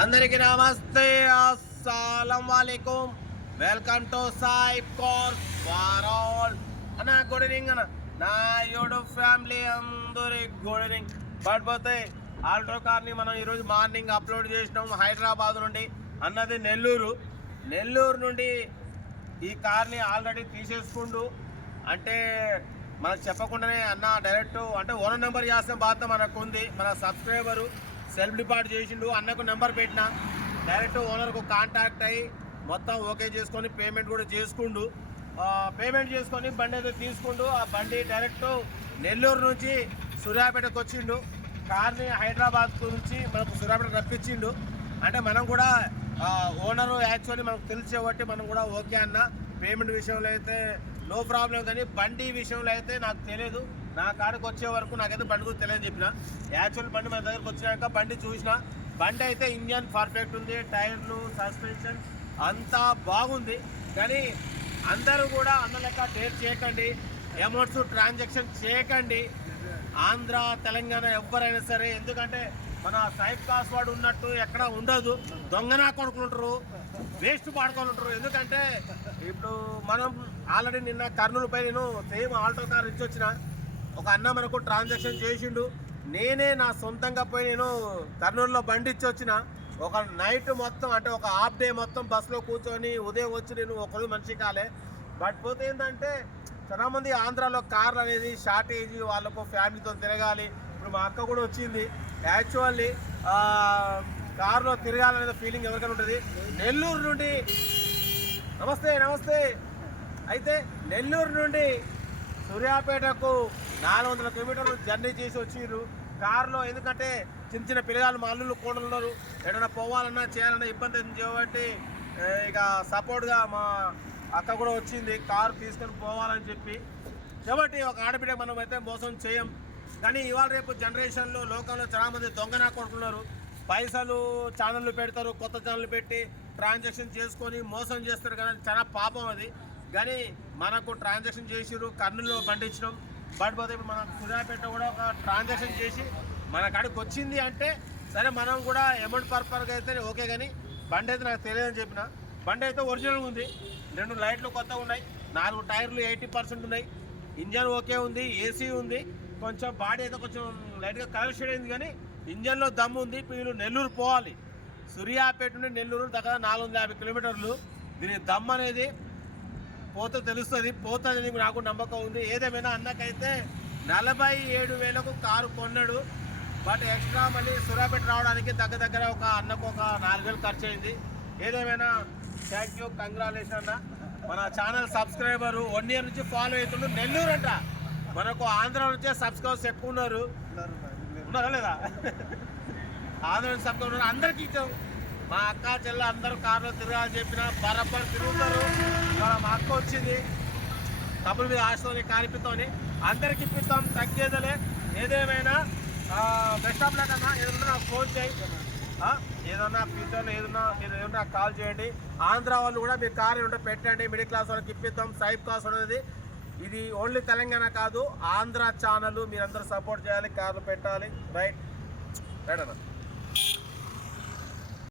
అందరికీ నమస్తే, అస్సలం వాలేకుమ్. Welcome to Sai cars for all అన్న. గుడ్ ఈవినింగ్ అన్న. నా యూట్యూబ్ ఫ్యామిలీ అందరి గుడ్ ఈవినింగ్. పడిపోతే ఆల్టో కార్ని మనం ఈరోజు మార్నింగ్ అప్లోడ్ చేసినాం. హైదరాబాద్ నుండి అన్నది నెల్లూరు నుండి ఈ కార్ని ఆల్రెడీ తీసేసుకుంటూ, అంటే మనకు చెప్పకుండానే అన్న డైరెక్ట్ అంటే ఓనర్ నెంబర్ చేసిన బాధ్యత మనకు ఉంది. మన సబ్స్క్రైబరు సెల్ఫ్ డిపార్ట్ చేసిండు. అన్నకు నెంబర్ పెట్టిన డైరెక్ట్ ఓనర్కు కాంటాక్ట్ అయ్యి మొత్తం ఓకే చేసుకొని పేమెంట్ కూడా చేసుకుండు. పేమెంట్ చేసుకొని బండి అయితే తీసుకుండు. ఆ బండి డైరెక్ట్ నెల్లూరు నుంచి సూర్యాపేటకు వచ్చిండు. కార్ని హైదరాబాద్ నుంచి మనకు సూర్యాపేట రప్పించిండు. అంటే మనం కూడా ఓనరు యాక్చువల్లీ మనకు తెలిసే బట్టి మనం కూడా ఓకే అన్న. పేమెంట్ విషయంలో అయితే నో ప్రాబ్లం, కానీ బండి విషయంలో అయితే నాకు తెలియదు. నా కాడికి వచ్చే వరకు నాకైతే బండి కూడా తెలియదు చెప్పిన. యాక్చువల్ బండి మన దగ్గరకు వచ్చినాక బండి చూసిన. బండి అయితే ఇంజన్ పర్ఫెక్ట్ ఉంది, టైర్లు, సస్పెన్షన్ అంతా బాగుంది. కానీ అందరూ కూడా అన్న లెక్క డేట్ చేయకండి, అమౌంట్స్ ట్రాన్సాక్షన్ చేయకండి. ఆంధ్ర తెలంగాణ ఎవరైనా సరే, ఎందుకంటే మన సైఫ్ పాస్వర్డ్ ఉన్నట్టు ఎక్కడ ఉండదు. దొంగనా కొనుక్కుంటారు, వేస్ట్ పాడుకొని ఉంటారు. ఎందుకంటే ఇప్పుడు మనం ఆల్రెడీ నిన్న కర్నూలు పై నేను సేమ్ ఆల్టో కార్ ఇచ్చి వచ్చిన. ఒక అన్న మనకు ట్రాన్సాక్షన్ చేసిండు. నేనే నా సొంతంగా పోయి నేను కర్నూలులో బండి ఇచ్చి వచ్చిన. ఒక నైట్ మొత్తం అంటే ఒక హాఫ్ డే మొత్తం బస్సులో కూర్చొని ఉదయం వచ్చి నేను ఒకరోజు మనిషి కాలే. బట్ పోతే ఏంటంటే చాలామంది ఆంధ్రాలో కార్లు అనేది షార్టేజ్, వాళ్ళకు ఫ్యామిలీతో తిరగాలి. ఇప్పుడు మా అక్క కూడా వచ్చింది. యాక్చువల్లీ కారులో తిరగాలనే ఫీలింగ్ ఎవరికైనా ఉంటుంది. నెల్లూరు నుండి నమస్తే అయితే నెల్లూరు నుండి సూర్యాపేటకు 400 కిలోమీటర్లు జర్నీ చేసి వచ్చిర్రు కారులో. ఎందుకంటే చిన్న పిల్లగాళ్ళు మా అల్లుళ్ళు కూడా ఉన్నారు. ఎక్కడైనా పోవాలన్నా చేయాలన్నా ఇబ్బంది అవుతుంది కాబట్టి ఇక సపోర్ట్గా మా అక్క కూడా వచ్చింది కారు తీసుకొని పోవాలని చెప్పి. కాబట్టి ఒక ఆడబిడ్డ మనం అయితే మోసం చేయం. కానీ ఇవాళ రేపు జనరేషన్లో లోకంలో చాలామంది దొంగనా కొడుతున్నారు. పైసలు ఛానళ్ళు పెడతారు, కొత్త ఛానళ్ళు పెట్టి ట్రాన్సాక్షన్ చేసుకొని మోసం చేస్తారు కదా, చాలా పాపం అది. కానీ మనకు ట్రాన్సాక్షన్ చేసిరు, కర్నూలులో బండి ఇచ్చినాం. బట్ పోతే ఇప్పుడు మనం సూర్యాపేట కూడా ఒక ట్రాన్సాక్షన్ చేసి మన కాడికి వచ్చింది అంటే సరే, మనం కూడా అమౌంట్ పర్పర్గా అయితే ఓకే. కానీ బండి అయితే నాకు తెలియదని చెప్పిన. బండి అయితే ఒరిజినల్గా ఉంది. 2 లైట్లు కొత్తగా ఉన్నాయి, 4 టైర్లు 80% ఉన్నాయి, ఇంజన్ ఓకే ఉంది, ఏసీ ఉంది. కొంచెం బాడీ అయితే కొంచెం లైట్గా కలర్ షేడ్ అయింది, కానీ ఇంజన్లో దమ్ము ఉంది. వీళ్ళు నెల్లూరు పోవాలి, సూర్యాపేట నుండి నెల్లూరు దగ్గర 450 కిలోమీటర్లు. దీని దమ్ అనేది పోతే తెలుస్తుంది, పోతుంది నాకు నమ్మకం ఉంది. ఏదేమైనా అన్నకైతే 47,000కు కారు కొన్నాడు. బట్ ఎక్స్ట్రా మళ్ళీ సూర్యాపేట రావడానికి దగ్గర ఒక అన్నకు ఒక 4,000 ఖర్చు అయింది. ఏదేమైనా థ్యాంక్ యూ, కంగ్రాచులేషన్ అన్న. మన ఛానల్ సబ్స్క్రైబరు 1 ఇయర్ నుంచి ఫాలో అవుతుండ్రు. నెల్లూరు అంట, మనకు ఆంధ్ర నుంచే సబ్స్క్రైబర్స్ ఎక్కువ ఉన్నారా లేదా? ఆంధ్ర నుంచి సబ్స్క్రైబర్ ఉన్నారు. అందరికీ ఇచ్చాం. మా అక్క చెల్ల అందరూ కార్లో తిరగాలని చెప్పిన బరబ్బర్ తిరుగుతారు. ఇవాళ మా అక్క వచ్చింది, కబుల్ మీద ఆశతోని కారిపితోని అందరికి ఇప్పిస్తాం, తగ్గేదలే. ఏదేమైనా బెస్ట్ ఆఫ్ లక్ అన్న. ఏదన్నా నాకు ఫోన్ చేయి, ఏదన్నా ఫ్యూచర్లో ఏదన్నా మీరు ఏదన్నా నాకు కాల్ చేయండి. ఆంధ్ర వాళ్ళు కూడా మీ కార్ ఉంటే పెట్టండి, మిడిల్ క్లాస్ వాళ్ళకి ఇప్పిస్తాం. సైఫ్ క్లాస్ అనేది ఇది ఓన్లీ తెలంగాణ కాదు, ఆంధ్ర ఛానల్. మీరందరూ సపోర్ట్ చేయాలి, కార్లు పెట్టాలి. రైట్ అన్న.